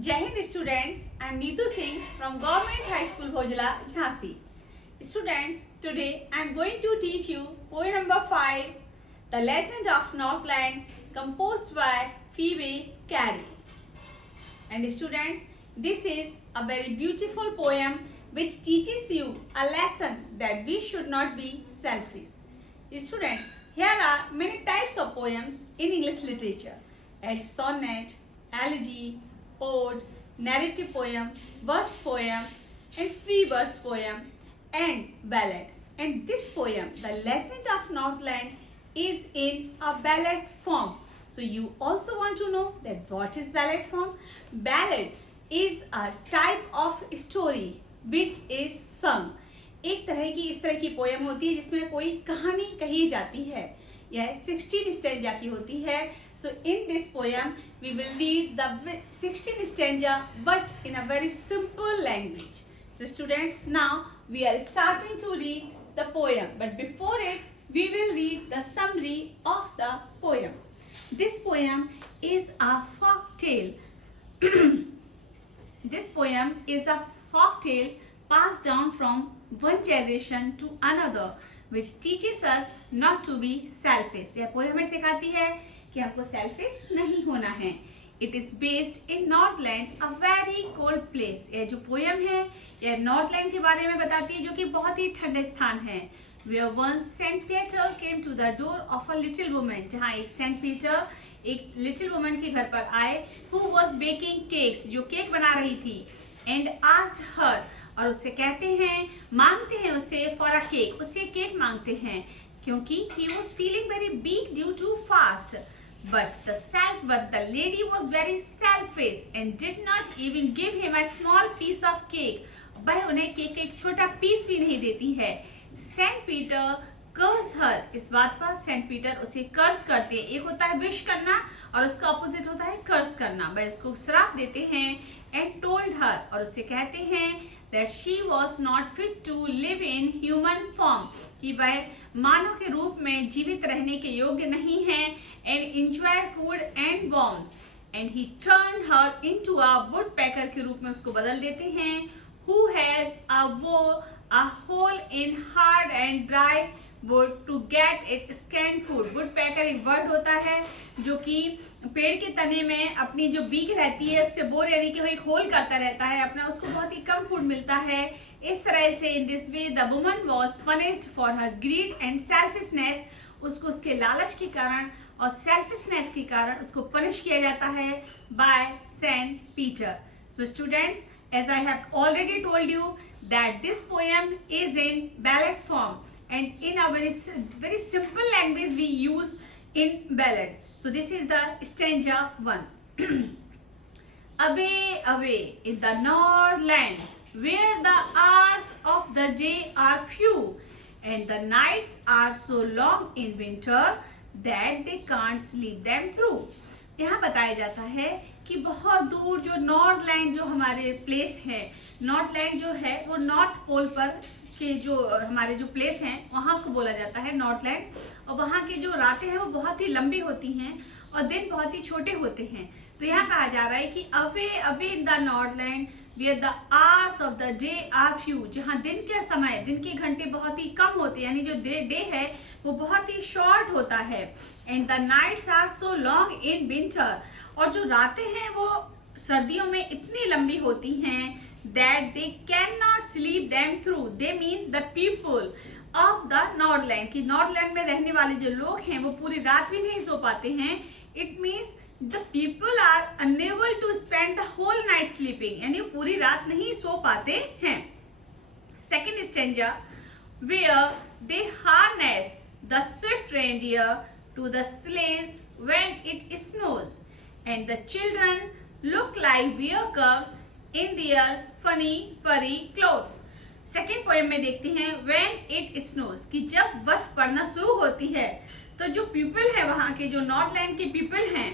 Jai Hind students, I am Neetu Singh from Government High School Bhojla, Jhansi. Students, today I am going to teach you poem number 5, The Legend of Northland, composed by Phoebe Cary. And students, this is a very beautiful poem which teaches you a lesson that we should not be selfish. Students, here are many types of poems in English literature as sonnet, elegy, ode, narrative poem, verse poem, and free verse poem, and ballad. And this poem, The Legend of Northland, is in a ballad form. So you also want to know that what is ballad form? Ballad is a type of story which is sung. एक तरह की इस तरह की poem होती है जिसमें कोई कहानी कही जाती है. यह 16 स्टैंजा की होती है. So in this poem we will read the 16 stanza but in a very simple language. So students, now we are starting to read the poem, but before it we will read the summary of the poem. This poem is a folk tale. This poem is a folk tale passed down from one generation to another, which teaches us not to be selfish. यह poem हमें सिखाती है कि हमको selfish नहीं होना है. It is based in Northland, a very cold place. यह जो पोएम है यह नॉर्थलैंड के बारे में बताती है जो कि बहुत ही ठंडे स्थान है. Where once Saint Peter came to the door of a little woman. जहाँ एक सेंट पीटर एक लिटिल वुमन के घर पर आए, who was baking cakes, जो केक बना रही थी, and asked her, और उससे कहते हैं, मांगते हैं उससे for a cake, उससे केक मांगते हैं क्योंकि he was feeling very weak due to fast. But the lady was very selfish and did not even give him a small piece of cake. वह उन्हें केक का एक छोटा पीस भी नहीं देती है. सेंट पीटर कर्स हर, इस बात पर सेंट पीटर उसे कर्स करते हैं. एक होता है विश करना और उसका ऑपोजिट होता है कर्स करना. वह उसको श्राप देते हैं. एंड टोल्ड हर, और उससे कहते हैं that she was not fit to live in human form, कि वह मानव के रूप में जीवित रहने के योग्य नहीं है. and enjoy food and warmth. and he turned her into a woodpecker के रूप में उसको बदल देते हैं. who has a hole in hard and dry wood to get it scant food. woodpecker एक वर्ड होता है जो कि पेड़ के तने में अपनी जो बीक रहती है उससे बोर यानी कि वो एक होल करता रहता है अपना, उसको बहुत ही कम फूड मिलता है. इस तरह से in this way the woman was punished for her greed and selfishness. उसको उसके लालच के कारण और selfishness के कारण उसको पनिश किया जाता है by Saint Peter. So students, as I have already told you that this poem is in ballad form and in a very simple language we use in ballad. So this is the stanza 1. Away, away in the Northland, where the hours of the day are few, and the nights are so long in winter that they can't sleep them through. यहाँ बताया जाता है कि बहुत दूर जो Northland जो हमारे प्लेस है, नॉर्थलैंड जो है वो नॉर्थ पोल पर के जो हमारे जो प्लेस हैं वहाँ को बोला जाता है नॉर्थलैंड. और वहाँ की जो रातें हैं वो बहुत ही लंबी होती हैं और दिन बहुत ही छोटे होते हैं. तो यहाँ कहा जा रहा है कि away away in the Northland where the hours of the day are few, जहाँ दिन के समय दिन के घंटे बहुत ही कम होते हैं यानी जो डे है वो बहुत ही शॉर्ट होता है. And the nights are so long in winter, और जो रातें हैं वो सर्दियों में इतनी लंबी होती हैं that they cannot sleep them through. They mean the people of the Northland, कि नॉर्थलैंड में रहने वाले जो लोग हैं वो पूरी रात भी नहीं सो पाते हैं. It means the people are unable to spend the whole night sleeping, यानी पूरी रात नहीं सो पाते हैं. Second stanza, where they harness the swift reindeer to the sleighs when it snows, and the children look like bear cubs in their funny furry clothes. Second poem में देखते हैं when it snows, कि जब बर्फ पड़ना शुरू होती है तो जो पीपल है वहाँ के जो नॉर्थलैंड के पीपल हैं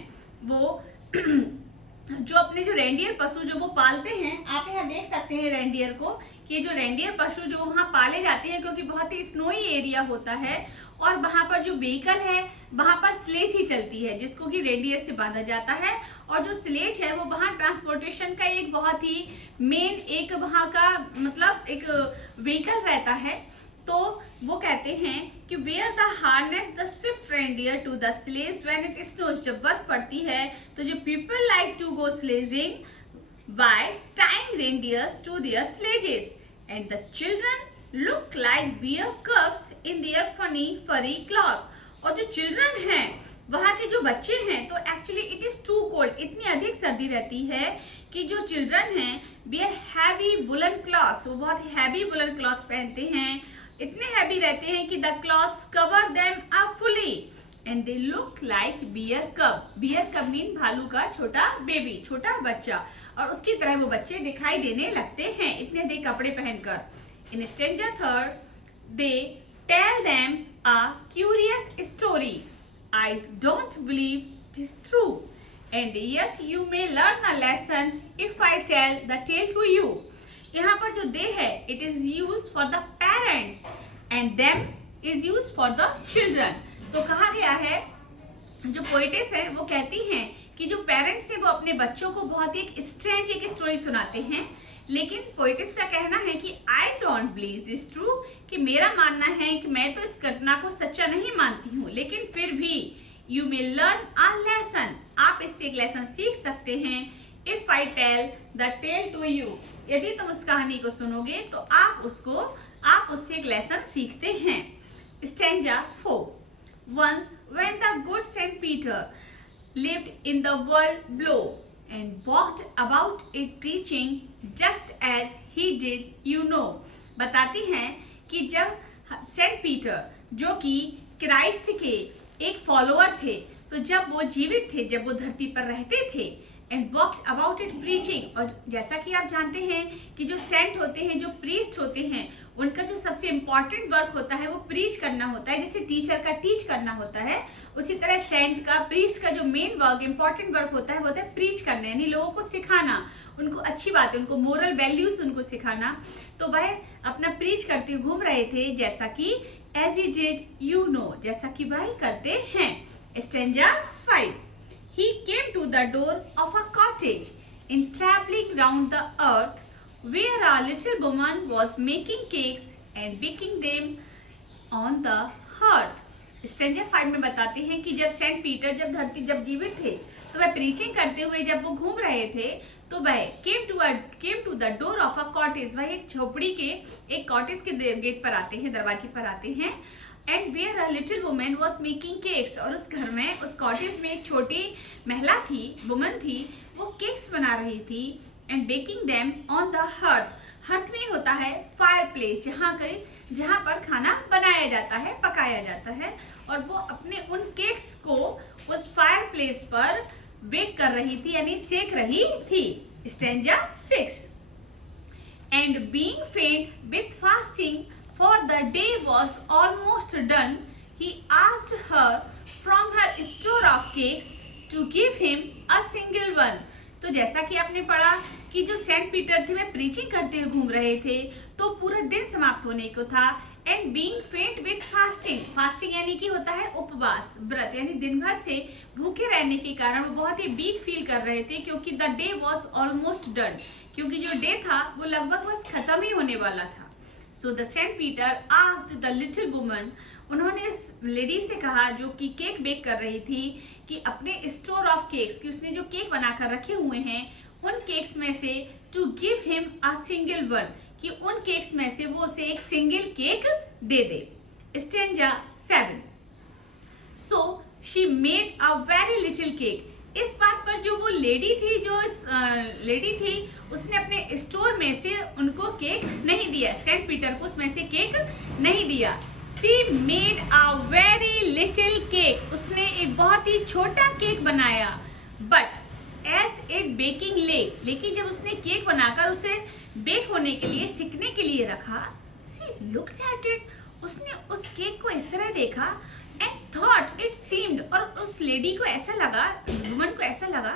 वो जो अपने जो रेंडियर पशु जो वो पालते हैं, आप यहाँ देख सकते हैं रेंडियर को, कि जो रेंडियर पशु जो वहाँ पाले जाते हैं क्योंकि बहुत ही स्नोई एरिया होता है और वहां पर जो व्हीकल है वहां पर स्लेज ही चलती है, जिसको कि रेडियर से बांधा जाता है। और जो स्लेज है वो वहां ट्रांसपोर्टेशन का एक बहुत ही मेन एक वहां का मतलब एक व्हीकल रहता है। तो वो कहते हैं कि where the harness the swift reindeer to the sledge when it snows, जब बर्फ पड़ती है तो जो people like to go sledging by tying reindeers to their sledges and the children look like bear cubs in their funny furry clothes. और जो children हैं वहां के जो बच्चे हैं तो actually it is too cold, इतनी अधिक सर्दी रहती है कि जो चिल्ड्रन हैं बियर हैवी वुलन क्लॉथ्स, वो बहुत हैवी वुलन क्लॉथ्स पहनते हैं, इतने हैवी रहते हैं कि the clothes cover them up fully and they look like bear cub. Bear cub mean भालू का छोटा बेबी, छोटा बच्चा, और उसकी तरह वो बच्चे दिखाई देने लगते हैं इतने अधिक कपड़े पहनकर। In stanza third they tell them a curious story, I don't believe it is true, and yet you may learn a lesson if I tell the tale to you. यहाँ पर जो they है it is used for the parents and them is used for the children. तो कहा गया है, जो poetess है वो कहती हैं कि जो पेरेंट्स है वो अपने बच्चों को बहुत ही एक स्ट्रेंज एक स्टोरी सुनाते हैं, लेकिन पोएटिस का कहना है कि I don't believe this true, कि मेरा मानना है कि मैं तो इस घटना को सच्चा नहीं मानती हूँ, लेकिन फिर भी you may learn a lesson, आप इससे एक लेसन सीख सकते हैं। If I tell the tale to you, यदि तुम उस कहानी को सुनोगे तो आप उससे एक लेसन सीखते हैं। Stanza 4 Once when the good Saint Peter lived in the world below and walked about it preaching just as he did, you know. बताती हैं कि जब सेंट पीटर जो कि क्राइस्ट के एक फॉलोअर थे, तो जब वो जीवित थे, जब वो धरती पर रहते थे, and walked about it preaching, और जैसा कि आप जानते हैं कि जो सेंट होते हैं, जो प्रीस्ट होते हैं, उनका जो सबसे इम्पॉर्टेंट वर्क होता है वो प्रीच करना होता है। जैसे टीचर का टीच करना होता है, उसी तरह सेंट का, प्रीस्ट का जो मेन वर्क, इम्पॉर्टेंट वर्क होता है वो होता है प्रीच करना, यानी लोगों को सिखाना, उनको अच्छी बातें, उनको मोरल वैल्यूज उनको सिखाना। तो वह अपना प्रीच करते हुए घूम रहे थे, जैसा कि as he did you know, जैसा कि वह करते हैं। Stanza 5 He came to the door of a cottage in traveling round the earth, where a little woman was making cakes and baking them on the hearth. Stanza 5 में बताते हैं कि जब सेंट पीटर जब जीवित थे, तो वह प्रीचिंग करते हुए जब वो घूम रहे थे, तो वह came to the door of a cottage, वह एक झोपड़ी के एक कॉटेज के गेट पर आते हैं, दरवाजे पर आते हैं। And where a little woman was making cakes, और उस घर में, उस कॉटेज में एक छोटी महिला थी, वुमन थी, वो केक्स बना रही थी। And baking them on the hearth, hearth में होता है फायर प्लेस, जहाँ पर खाना बनाया जाता है, पकाया जाता है, और वो अपने उन केक्स को उस फायर प्लेस पर बेक कर रही थी, यानी सेक रही थी। स्टैंजा 6 एंड बीइंग फेंट with fasting for the day was almost done, he asked her from her store of cakes to give him a single one. तो जैसा कि आपने पढ़ा कि जो सेंट पीटर थे वे प्रीचिंग करते हुए घूम रहे थे, तो पूरा दिन समाप्त होने को था। एंड बीइंग फेंट विथ फास्टिंग, फास्टिंग यानी कि होता है उपवास, व्रत, यानी दिन भर से भूखे रहने के कारण वो बहुत ही वीक फील कर रहे थे, क्योंकि the day was almost done, क्योंकि जो डे था वो लगभग बस खत्म ही होने वाला था। So the Saint Peter asked the little woman, उन्होंने इस लेडी से कहा जो कि केक बेक कर रही थी, कि अपने स्टोर ऑफ केक्स, कि उसने जो केक बनाकर रखे हुए हैं उन केक्स में से to give him a single one, कि उन केक्स में से वो उसे एक सिंगल केक दे दे। Stanza 7 So she made a very little cake. इस बात पर जो वो लेडी थी, उसने अपने स्टोर में से उनको केक नहीं दिया, सेंट पीटर को उसमें से केक नहीं दिया। She made a very little cake, उसने एक बहुत ही छोटा केक बनाया। But as it baking lay, लेकिन जब उसने केक बनाकर उसे बेक होने के लिए, सिकने के लिए रखा, she looked at it, उसने उस केक को इस तरह देखा, and thought it seemed, और उस लेडी को ऐसा लगा, वुमन को ऐसा लगा,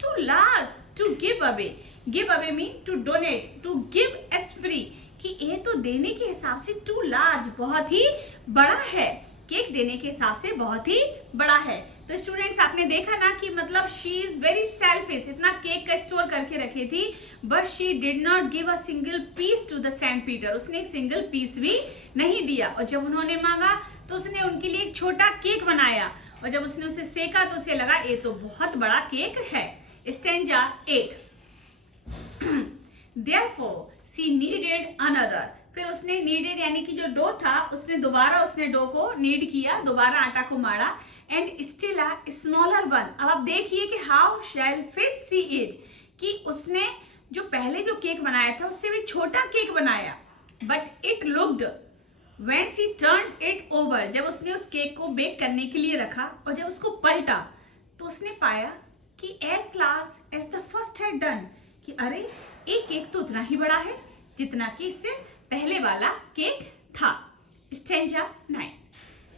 too large to give away. Give away mean to donate, to give as free, कि ये तो देने के हिसाब से too large, बहुत ही बड़ा है, केक देने के हिसाब से बहुत ही बड़ा है। तो स्टूडेंट्स आपने देखा ना कि मतलब शी इज वेरी सेल्फिश, इतना केक का स्टोर करके रखी थी, but she did not give a single piece to the Saint Peter, उसने एक सिंगल पीस भी नहीं दिया। और जब उन्होंने मांगा तो उसने उनके लिए एक छोटा केक बनाया, और जब उसने उसे सेका तो उसे लगा ये तो बहुत बड़ा केक है। Stanza 8 Therefore she needed another, फिर उसने नीडेड यानी कि जो डो था उसने दोबारा उसने डो को नीड किया, दोबारा आटा को मारा, and still a smaller one. अब आप देखिए कि हाउ शेल्फिश सी इज, कि उसने जो पहले जो केक बनाया था उससे भी छोटा केक बनाया, but it looked when she turned it over, जब उसने उस केक को बेक करने के लिए रखा और जब उसको पलटा तो उसने पाया कि as large as the first had done, कि अरे एक केक तो उतना ही बड़ा है जितना कि इससे पहले वाला केक था। Stanza 9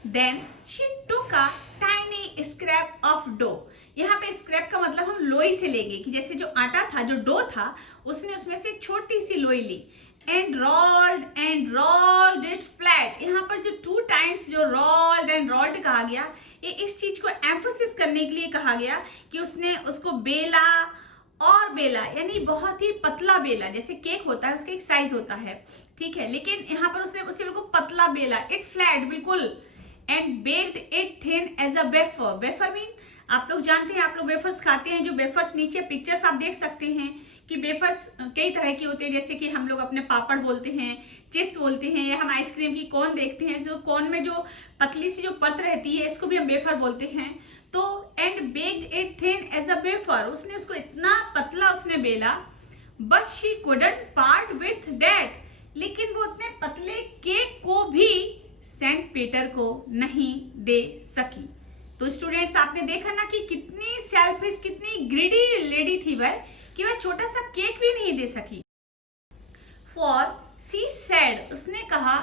then she took a tiny scrap of dough, यहाँ पे स्क्रैप का मतलब हम लोई से लेंगे, कि जैसे जो आटा था जो डो था उसने उसमें से एक छोटी सी लोई ली, एंड रोल्ड इट फ्लैट। यहाँ पर जो 2 टाइम्स जो रोल्ड एंड रोल्ड कहा गया, ये इस चीज को एम्फोसिस करने के लिए कहा गया कि उसने उसको बेला और बेला, यानी बहुत ही पतला बेला, जैसे केक होता है उसका एक साइज होता है, ठीक है, लेकिन यहाँ पर उसने उसे बिल्कुल पतला बेला, इट फ्लैट बिल्कुल, and baked it thin as a wafer. Wafer mean आप लोग जानते हैं, आप लोग वेफर्स खाते हैं, जो वेफर्स नीचे पिक्चर्स आप देख सकते हैं कि वेफर्स कई तरह के होते हैं, जैसे कि हम लोग अपने पापड़ बोलते हैं, चिप्स बोलते हैं, या हम आइसक्रीम की कोन देखते हैं, जो कोन में जो पतली सी जो परत रहती है इसको भी हम वेफर बोलते हैं। तो and baked it thin as a wafer, उसने उसको इतना पतला उसने बेला, but she couldn't part with that, लेकिन वो उतने पतले केक को भी सेंट पीटर को नहीं दे सकी। तो स्टूडेंट्स आपने देखा ना कि कितनी सेल्फिश, कितनी ग्रीडी लेडी थी वह, कि वह छोटा सा केक भी नहीं दे सकी। फॉर शी सेड, उसने कहा,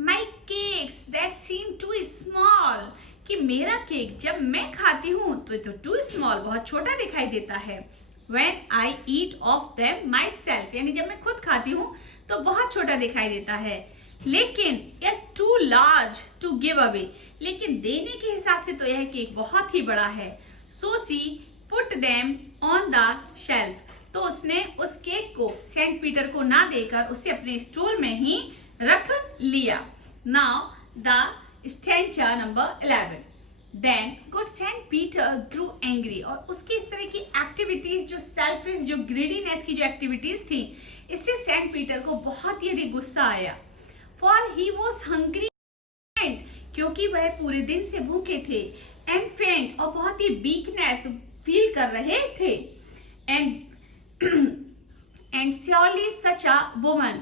my cakes that seem too small, कि मेरा केक जब मैं खाती हूं तो ये तो टू स्मॉल, बहुत छोटा दिखाई देता है। When I eat of them myself, यानी जब मैं खुद खाती हूँ तो बहुत छोटा दिखाई देता है, लेकिन यह too large to give away, लेकिन देने के हिसाब से तो यह केक बहुत ही बड़ा है। So she put them on the shelf, तो उसने उस केक को सेंट पीटर को ना देकर उसे अपने स्टोर में ही रख लिया। Now the stanza number 11 Then good Saint Peter grew angry, और उसकी इस तरह की एक्टिविटीज, जो सेल्फिश, जो ग्रीडीनेस की जो एक्टिविटीज थी, इससे सेंट पीटर को बहुत ही अधिक गुस्सा आया। फॉर ही वॉज हंग्री, क्योंकि वह पूरे दिन से भूखे थे, एंड फेंट, और बहुत ही वीकनेस फील कर रहे थे, and surely such a woman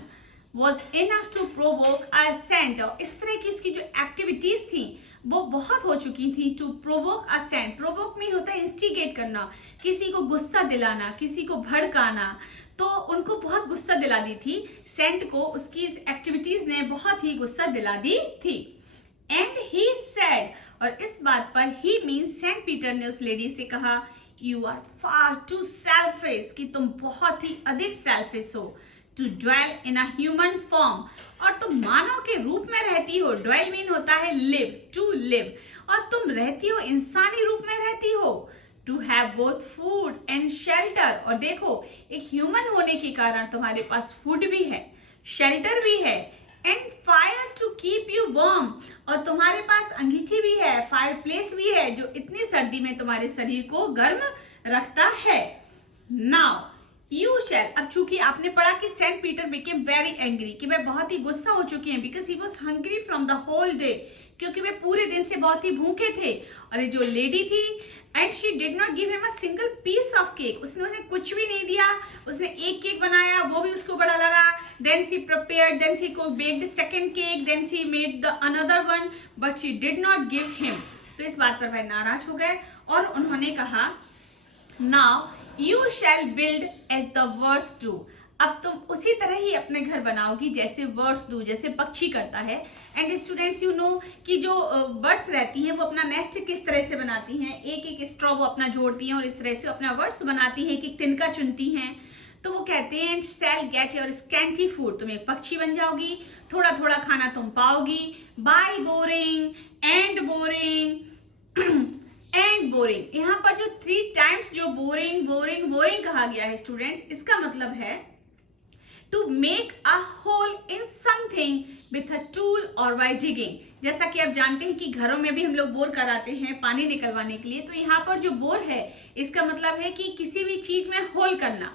was enough to provoke a saint, और इस तरह की उसकी जो एक्टिविटीज थी वो बहुत हो चुकी थी। To provoke a saint, provoke mean होता है इंस्टिगेट करना, किसी को गुस्सा दिलाना, किसी को भड़काना, तो उनको बहुत गुस्सा दिला दी थी सेंट को, उसकी इस एक्टिविटीज ने बहुत ही गुस्सा दिला दी थी। एंड ही सेड, और इस बात पर ही मीन सेंट पीटर ने उस लेडी से कहा, you are far too selfish, कि तुम बहुत ही अधिक सेल्फिश हो। To dwell in a human form, और तुम मानव के रूप में रहती हो। ड्वेल मीन होता है लिव, टू लिव, और तुम रहती हो इंसानी रूप में रहती हो। To have both food and shelter, और देखो एक ह्यूमन होने के कारण तुम्हारे पास फूड भी है, शेल्टर भी है, and fire to keep you warm, और तुम्हारे पास अंगीठी भी है, फायर प्लेस भी है, जो इतनी सर्दी में तुम्हारे शरीर को गर्म रखता है। नाउ यू शैल, अब चूंकि आपने पढ़ा कि Saint Peter became very angry, कि वह बहुत ही गुस्सा हो चुके हैं, because he was hungry from the whole day, क्योंकि वे पूरे दिन से बहुत ही भूखे थे। और ये जो लेडी थी, and she did not give him a single piece of cake, उसने उन्हें कुछ भी नहीं दिया। उसने एक केक बनाया, वो भी उसको बड़ा लगा, then she prepared, then she को baked second cake, then she made the another one, but she did not give him. तो इस बात पर वह नाराज हो गए और उन्होंने कहा, now you shall build as the birds do, अब तुम उसी तरह ही अपने घर बनाओगी जैसे वर्ड्स डू, जैसे पक्षी करता है। एंड स्टूडेंट्स यू नो कि जो बर्ड्स रहती हैं वो अपना नेस्ट किस तरह से बनाती हैं, एक एक स्ट्रॉ वो अपना जोड़ती हैं और इस तरह से अपना वर्ड्स बनाती हैं, एक एक तिनका चुनती हैं। तो वो कहते हैं and shall get your scanty food, तुम एक पक्षी बन जाओगी, थोड़ा थोड़ा खाना तुम पाओगी, by boring and boring and boring. यहाँ पर जो 3 टाइम्स जो बोरिंग बोरिंग बोरिंग कहा गया है स्टूडेंट्स, इसका मतलब है to make a hole in something with a tool और बाय डिगिंग। जैसा कि आप जानते हैं कि घरों में भी हम लोग बोर कराते हैं पानी निकलवाने के लिए, तो यहाँ पर जो बोर है इसका मतलब है कि किसी भी चीज में होल करना,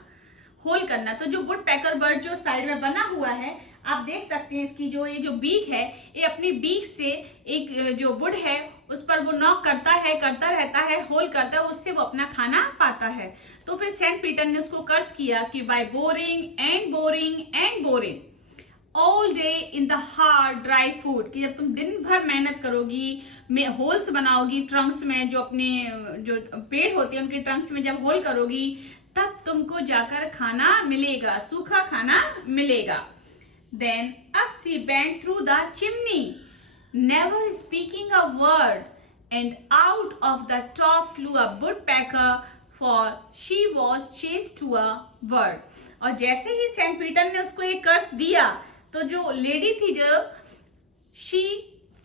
होल करना। तो जो वुड पैकर बर्ड जो साइड में बना हुआ है, आप देख सकते हैं इसकी जो ये जो बीक है, ये अपनी बीक से एक जो वुड है उस पर वो नॉक करता रहता है, होल करता है, उससे वो अपना खाना पाता है। तो फिर सेंट पीटर ने उसको कर्ज किया कि by boring and boring and boring all day in the hard dry food, कि जब तुम दिन भर मेहनत करोगी, में होल्स बनाओगी ट्रंक्स में, जो अपने जो पेड़ होते हैं उनके ट्रंक्स में जब होल करोगी तब तुमको जाकर खाना मिलेगा, सूखा खाना मिलेगा। Then up she bent through the chimney, never speaking a word, and out of the top flew a woodpecker, for she was changed to a bird। और जैसे ही सेंट पीटर ने उसको एक कर्स दिया तो जो लेडी थी जो she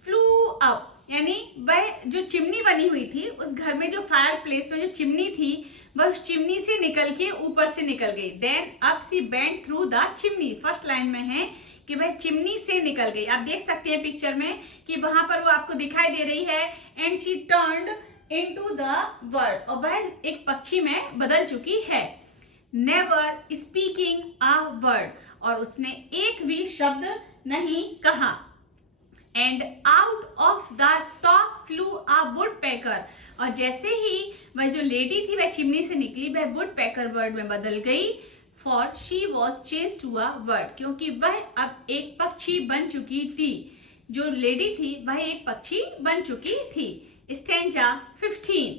flew up, यानी वह जो चिमनी बनी हुई थी उस घर में, जो फायर प्लेस में जो चिमनी थी, वह उस चिमनी से निकल के ऊपर से निकल गई। Then up she went through the chimney, first line में है कि वह चिमनी से निकल गई। आप देख सकते हैं पिक्चर में कि वहां पर वो आपको दिखाई दे रही है, and she turned into the bird, और वह एक पक्षी में बदल चुकी है। नेवर स्पीकिंग अ वर्ड, और उसने एक भी शब्द नहीं कहा। And out of the top flu a woodpecker, और जैसे ही वह जो लेडी थी वह चिमनी से निकली, वह वुडपेकर बर्ड में बदल गई। For she was change to a bird, क्योंकि वह अब एक पक्षी बन चुकी थी। जो लेडी थी वह एक पक्षी बन चुकी थी। Stanza 15।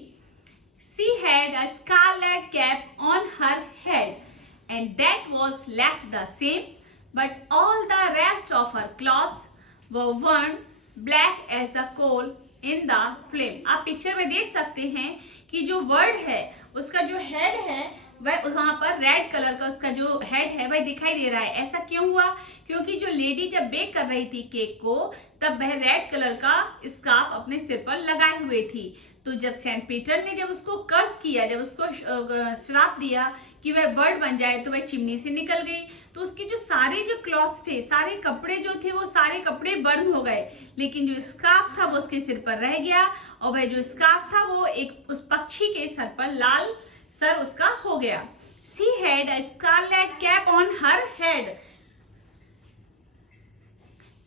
She had a scarlet cap on her head, and that was left the same, but all the rest of her clothes were worn black as a coal in the flame। आप picture में देख सकते हैं कि जो word है उसका जो हेड है वह वहां पर रेड कलर का उसका जो हेड है वह दिखाई दे रहा है। ऐसा क्यों हुआ? क्योंकि जो लेडी जब बेक कर रही थी केक को, तब वह रेड कलर का स्कार्फ अपने सिर पर लगाए हुए थी। तो जब सेंट पीटर ने जब उसको कर्स किया, जब उसको श्राप दिया कि वह बर्ड बन जाए, तो वह चिमनी से निकल गई। तो उसके जो सारे जो क्लॉथ्स थे, सारे कपड़े जो थे, वो सारे कपड़े बर्न हो गए, लेकिन जो स्कार्फ था वो उसके सिर पर रह गया, और वह जो स्कार्फ था वो एक उस पक्षी के सर पर लाल सर उसका हो गया। She had a scarlet cap on her head,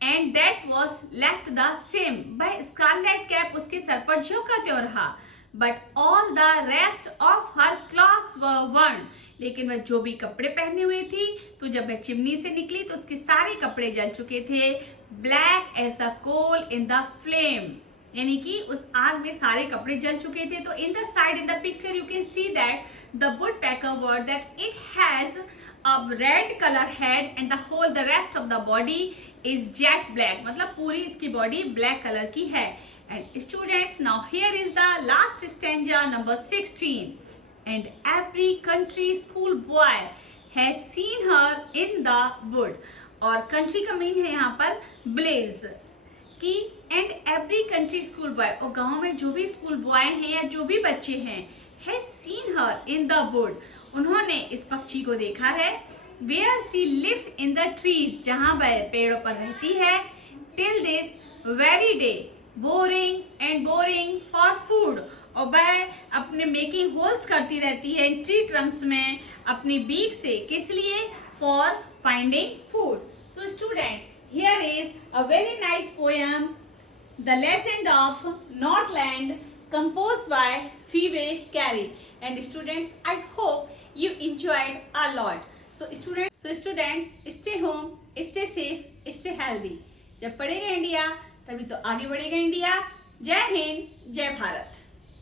and that was left the same। वह स्कारलेट कैप उसके सर पर ज्यों का त्यों रहा। But all the rest of her clothes were worn, लेकिन वह जो भी कपड़े पहने हुए थी, तो जब वह चिमनी से निकली तो उसके सारे कपड़े जल चुके थे। Black as a coal in the flame, यानी कि उस आग में सारे कपड़े जल चुके थे। तो in the side in the picture you can see that the woodpecker bird that it has a red colour head and the whole the rest of the body is jet black, मतलब पूरी इसकी body black colour की है। And students, now here is the last stanza number 16। And every country school boy has seen her in the wood, और country का mean है यहाँ पर ब्लेज की। And every country school boy, और गांव में जो भी स्कूल बॉय हैं या जो भी बच्चे हैं, has seen her in the wood, उन्होंने इस पक्षी को देखा है। Where she lives in the trees, जहां वह पेड़ों पर रहती है। Till this very day boring and boring for food, और वह अपने मेकिंग होल्स करती रहती है ट्री ट्रंक्स में अपनी बीक से, किस लिए? For finding food. So students, here is a very nice poem, The Legend of Northland, composed by Phoebe Carey. And students, I hope you enjoyed a lot. So students, stay home, stay safe, stay healthy. जब पढ़ेगा India तभी तो आगे बढ़ेगा India. जय हिंद, जय भारत।